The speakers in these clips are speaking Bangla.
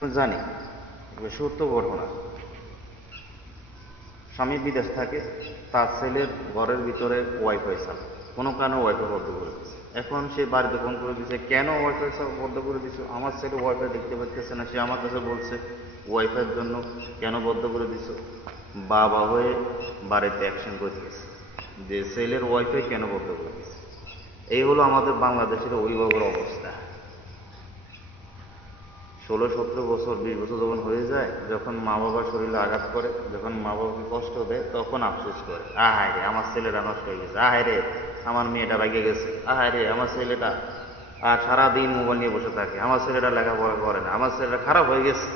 জানি সত্য ঘটনা। স্বামী বিদেশ থাকে, তার ছেলের ঘরের ভিতরে ওয়াইফাই চালায়, কোনো কারণে ওয়াইফাই বন্ধ করে দিচ্ছে। এখন সে বাড়িতে ফোন করে দিচ্ছে, কেন ওয়াইফাই বন্ধ করে দিচ্ছ? আমার ছেলে ওয়াইফাই দেখতে পাচ্ছে না। সে আমার কাছে বলছে ওয়াইফাইয়ের জন্য কেন বন্ধ করে দিচ্ছ। বাবা হয়ে বাড়িতে অ্যাকশন করতেছে যে ছেলের ওয়াইফাই কেন বন্ধ করে দিচ্ছে। এই হলো আমাদের বাংলাদেশের অভিভাবকের অবস্থা। 16-17 বছর 20 বছর যখন হয়ে যায়, যখন মা বাবার শরীরে আঘাত করে, যখন মা বাবাকে কষ্ট দেয়, তখন আফসোস করে, আহায় রে আমার ছেলেটা নষ্ট হয়ে গেছে, আহায় রে আমার মেয়েটা ভাগে গেছে, আহায় রে আমার ছেলেটা আর সারাদিন মোবাইল নিয়ে বসে থাকে, আমার ছেলেটা লেখাপড়া করে না, আমার ছেলেটা খারাপ হয়ে গেছে,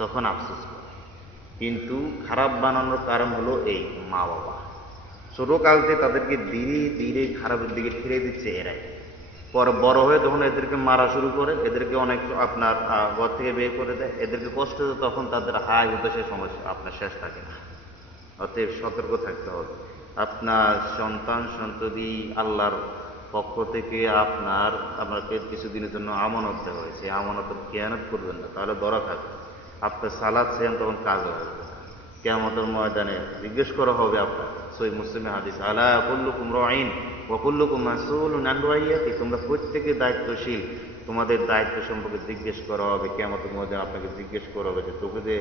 তখন আফসোস করে। কিন্তু খারাপ বানানোর কারণ হলো এই মা বাবা। ছোটকালতে তাদেরকে ধীরে ধীরে খারাপের দিকে ঠেলে দিচ্ছে এরাই। পরে বড় হয়ে যখন এদেরকে মারা শুরু করে, এদেরকে অনেক আপনার ঘর থেকে বের করে দেয়, এদেরকে কষ্ট দেয়, তখন তাদের হায় উদ্দেশ্যে সমস্যা আপনার শেষ থাকে না। অতএব সতর্ক থাকতে হবে। আপনার সন্তান সন্ততি আল্লাহর পক্ষ থেকে আপনাকে কিছুদিনের জন্য আমানত দেওয়া হয়েছে, আমানতের খেয়ানত করবেন না, তাহলে ধরা থাকবে। আপনার সালাদ সিয়াম তখন কাজ হবে। কিয়ামতের ময়দানে জিজ্ঞেস করা হবে আপনার। সহিহ মুসলিমে হাদিস, আলা কুল্লুকুম রাঈন ওয়া কুল্লুকুম মাসউলুন আন রাইয়াতি, তোমরা প্রত্যেকে দায়িত্বশীল, তোমাদের দায়িত্ব সম্পর্কে জিজ্ঞেস করা হবে। কিয়ামতের ময়দানে আপনাকে জিজ্ঞেস করা হবে যে তোকে যে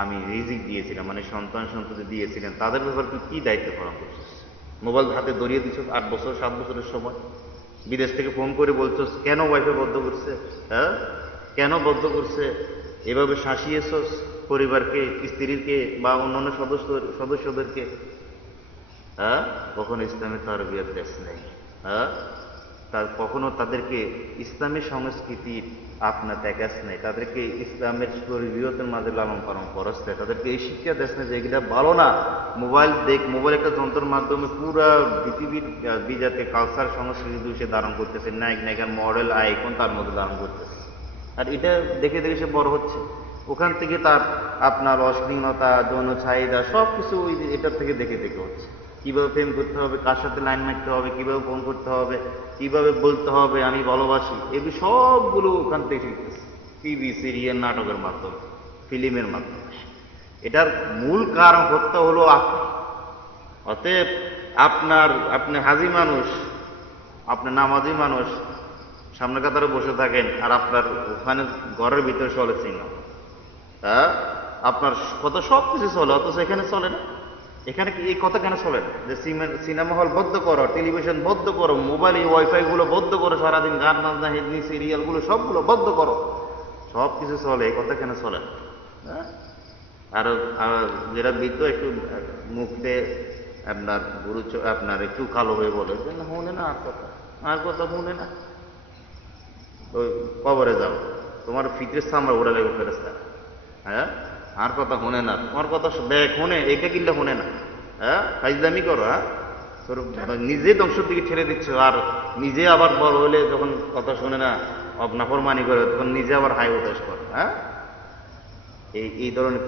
আমি রিজিক দিয়েছিলাম, মানে সন্তান সন্ততি দিয়েছিলেন, তাদের ব্যাপারে তুই কি দায়িত্ব পালন করছিস? মোবাইল হাতে ধরিয়ে দিচ্ছ 8 বছর 7 বছরের সময়, বিদেশ থেকে ফোন করে বলছো কেন ওয়াইফাই বন্ধ করছে, হ্যাঁ কেন বন্ধ করছে, এভাবে শাসিয়েছস পরিবারকে, স্ত্রীকে বা অন্যান্য সদস্যদেরকে। হ্যাঁ কখনো ইসলামের তারবিয়ত দেশ নেই। হ্যাঁ কখনো তাদেরকে ইসলামী সংস্কৃতির আপনার দেখাস নেই, তাদেরকে ইসলামের শরীয়তের মাঝে লালন পালন করস নেই, তাদেরকে এই শিক্ষা দেশ নেই যে এগুলা ভালো না। মোবাইল একটা যন্ত্রের মাধ্যমে পুরা পৃথিবীর বিজাতে কালচার সংস্কৃতি সে ধারণ করতেছে, নায়ক নায়িকার মডেল আইকন তার মধ্যে ধারণ করতেছে, আর এটা দেখে দেখে সে বড় হচ্ছে। ওখান থেকে তার আপনার অশ্লীলতা, যৌন চাহিদা সব কিছু ওই এটার থেকে দেখে দেখে হচ্ছে। কিভাবে প্রেম করতে হবে, কার সাথে লাইন মারতে হবে, কিভাবে ফোন করতে হবে, কিভাবে বলতে হবে আমি ভালোবাসি, এগুলো সবগুলো ওখান থেকে শিখতেছে টিভি সিরিয়াল নাটকের মাধ্যমে, ফিল্মের মাধ্যমে। এটার মূল কারণ হত্যা হলো আপনি। অতএব আপনি হাজি মানুষ, আপনি নামাজি মানুষ, সামনে কাতারে বসে থাকেন আর আপনার ওখানে ঘরের ভিতরে চলে সিনেমা, হ্যাঁ আপনার কথা সব কিছু চলে, অথচ এখানে চলে না। এখানে কি এই কথা কেন চলে না যে সিনেমা হল বদ্ধ করো, টেলিভিশন বদ্ধ করো, মোবাইল ওয়াইফাই গুলো বদ্ধ করো, সারাদিন গান বাজনা হিন্দি সিরিয়াল গুলো সবগুলো বদ্ধ করো, সব কিছু চলে, এই কথা কেন চলে না? হ্যাঁ আর যেটা বৃদ্ধ একটু মুখতে আপনার গুরু আপনার একটু কালো হয়ে বলে শুনে না, আর কথা শুনে না, ওই কবরে যাও, তোমার ফিতরের সামনে ওরা লেগে ফেরেস্তা। হ্যাঁ আর কথা শুনে না, তোমার কথা দেখ শুনে, একে কিনলে শুনে না। হ্যাঁ ফাইজলামি করো, হ্যাঁ তোর নিজে ধ্বংসের দিকে ছেড়ে দিচ্ছ, আর নিজে আবার বড় হলে যখন কথা শুনে না, নাফরমানি করে, তখন নিজে আবার হাই উদাস করে। হ্যাঁ এই ধরনের